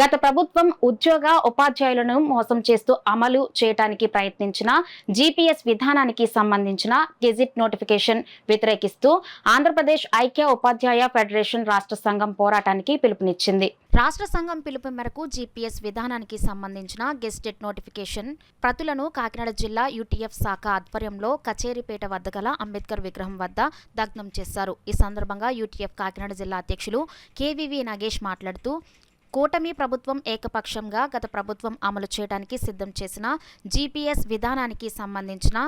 గత ప్రభుత్వం ఉద్యోగ ఉపాధ్యాయులను మోసం చేస్తూ అమలు చేయడానికి ప్రయత్నించిన జీపీఎస్ విధానానికి సంబంధించిన గెజిట్ నోటిఫికేషన్ వ్యతిరేకిస్తూ ఆంధ్రప్రదేశ్ ఐక్య ఉపాధ్యాయ ఫెడరేషన్ రాష్ట్ర సంఘం పోరాటానికి పిలుపునిచ్చింది. రాష్ట్ర సంఘం పిలుపు మేరకు జీపీఎస్ విధానానికి సంబంధించిన గెజిట్ నోటిఫికేషన్ ప్రతులను కాకినాడ జిల్లా యూటీఎఫ్ శాఖ ఆధ్వర్యంలో కచేరీపేట వద్ద గల అంబేద్కర్ విగ్రహం వద్ద దగ్ధం చేశారు. ఈ సందర్భంగా యూటీఎఫ్ కాకినాడ జిల్లా అధ్యక్షులు కేవీవీ నాగేష్ మాట్లాడుతూ కూటమి ప్రభుత్వం ఏకపక్షంగా గత ప్రభుత్వం అమలు చేయడానికి సిద్ధం చేసిన జీపీఎస్ విధానానికి సంబంధించిన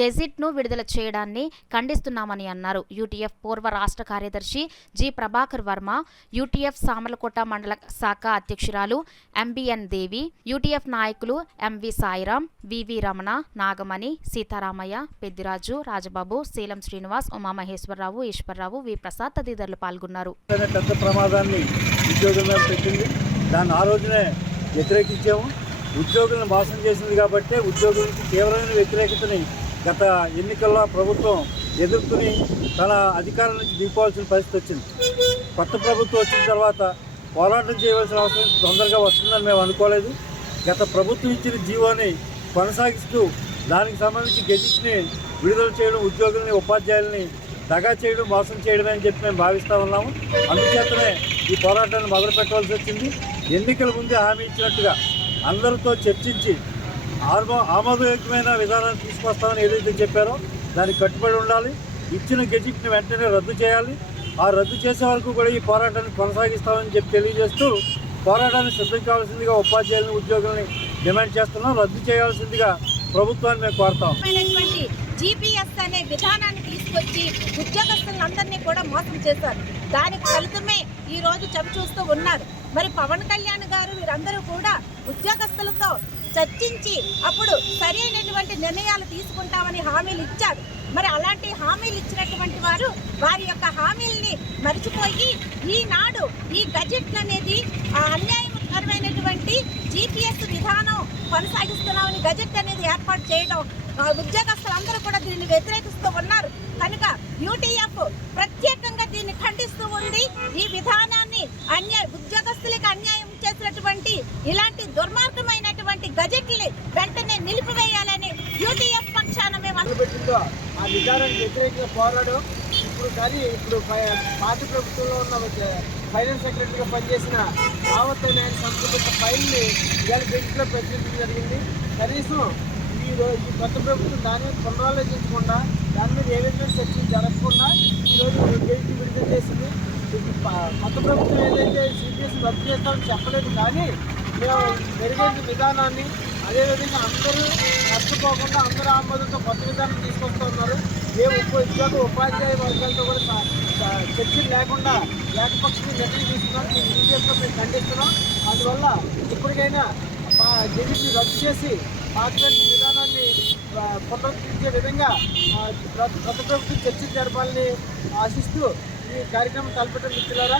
గెజిట్ను విడుదల చేయడాన్ని ఖండిస్తున్నామని అన్నారు. యూటీఎఫ్ పూర్వ రాష్ట్ర కార్యదర్శి జి ప్రభాకర్ వర్మ, యూటీఎఫ్ సామలకోట మండల శాఖ అధ్యక్షురాలు ఎంబీఎన్ దేవి, యూటీఎఫ్ నాయకులు ఎంవి సాయిరాం, వివి రమణ, నాగమణి, సీతారామయ్య, పెద్దిరాజు, రాజబాబు, శీలం శ్రీనివాస్, ఉమామహేశ్వరరావు, ఈశ్వర్రావు, వి ప్రసాద్ తదితరులు పాల్గొన్నారు. దాన్ని ఆ రోజునే వ్యతిరేకించాము. ఉద్యోగులను మోసం చేసింది కాబట్టి ఉద్యోగులకు తీవ్రమైన వ్యతిరేకతని గత ఎన్నికల్లో ప్రభుత్వం ఎదుర్కొని తన అధికారం నుంచి దిగిపోవాల్సిన పరిస్థితి వచ్చింది. కొత్త ప్రభుత్వం వచ్చిన తర్వాత పోరాటం చేయవలసిన అవసరం తొందరగా వస్తుందని మేము అనుకోలేదు. గత ప్రభుత్వం ఇచ్చిన జీవోని కొనసాగిస్తూ దానికి సంబంధించి గెజిట్ని విడుదల చేయడం, ఉద్యోగుల్ని ఉపాధ్యాయుల్ని దగా చేయడం, మోసం చేయడమే అని చెప్పి మేము భావిస్తూ ఉన్నాము. అందుచేతనే ఈ పోరాటాన్ని మొదలు పెట్టవలసి వచ్చింది. ఎన్నికల ముందే హామీ ఇచ్చినట్టుగా అందరితో చర్చించి ఆమోదయోగ్యమైన విధానాన్ని తీసుకొస్తామని ఏదైతే చెప్పారో దానికి కట్టుబడి ఉండాలి. ఇచ్చిన గెజిట్ని వెంటనే రద్దు చేయాలి. ఆ రద్దు చేసే వరకు కూడా ఈ పోరాటాన్ని కొనసాగిస్తామని చెప్పి తెలియజేస్తూ పోరాటాన్ని సిద్ధం కావాల్సిందిగా ఉపాధ్యాయులని, ఉద్యోగుల్ని డిమాండ్ చేస్తున్నాం. రద్దు చేయాల్సిందిగా ప్రభుత్వాన్ని మేము కోరుతాం. జీపీఎస్ అనే విధానాన్ని తీసుకొచ్చి ఉద్యోగస్తులందరినీ కూడా మోసం చేశారు. దానికి ఫలితమే ఈ రోజు చవి చూస్తూ ఉన్నారు. మరి పవన్ కళ్యాణ్ గారు వీరందరూ కూడా ఉద్యోగస్తులతో చర్చించి అప్పుడు సరైనటువంటి నిర్ణయాలు తీసుకుంటామని హామీలు ఇచ్చారు. మరి అలాంటి హామీలు ఇచ్చినటువంటి వారు వారి యొక్క హామీల్ని మరిచిపోయి ఈనాడు ఈ గజెట్ అనేది అన్యాయకరమైనటువంటి జీపీఎస్ విధానం కొనసాగిస్తున్నామని గజెట్ అనేది ఏర్పాటు చేయడం ఉద్యోగస్తులందరూ కూడా దీన్ని వ్యతిరేకిస్తూ ఉన్నారు. కనుక యూటీఎఫ్ ప్రత్యేకంగా దీన్ని ఖండిస్తూ ఉంది. ఈ విధానాన్ని ఉద్యోగస్తులకు అన్యాయం చేసినటువంటి ఇలాంటి దుర్మార్గమైనటువంటి గజెట్ని వెంటనే నిలిపివేయాలని యూటీఎఫ్ పక్షాన మేము ఆ విధానాన్ని వ్యతిరేకంగా పోరాడం. ఇప్పుడు పార్టీ ప్రభుత్వంలో ఉన్న ఫైనాన్స్ సెక్రటరీగా పనిచేసిన రావత్ అనే సంస్కృత ఫైల్ని ఇవాళ గెజిట్లో ప్రచురించడం జరిగింది. కనీసం ఈ కొత్త ప్రభుత్వం దాని మీద పునరాలోచించకుండా, దాని మీద ఏ విధంగా చర్చలు జరగకుండా ఈరోజు గెజిట్ విడుదల చేసింది. కొత్త ప్రభుత్వం ఏదైతే సిపిఎస్ రద్దు చేస్తామని చెప్పలేదు, కానీ మేము మెరుగైన విధానాన్ని, అదేవిధంగా అందరూ నష్టపోకుండా అందరూ ఆమోదంతో కొత్త విధానం తీసుకొస్తూ ఉన్నారు. ఏ ఉపాధ్యాయ వర్గాలతో కూడా చర్చలు లేకుండా ఏకపక్షంగా నిర్ణయం తీసుకున్నారు. ఈ విషయంలో మేము ఖండిస్తున్నాం. అందువల్ల ఇప్పటికైనా గెజిట్ని రద్దు చేసి పార్లమెంట్ విధానాన్ని పునరుద్ధరించే విధంగా కొత్త ప్రభుత్వం చర్చలు జరపాలని ఆశిస్తూ ఈ కార్యక్రమం తలపెట్టిన మిత్రులారా.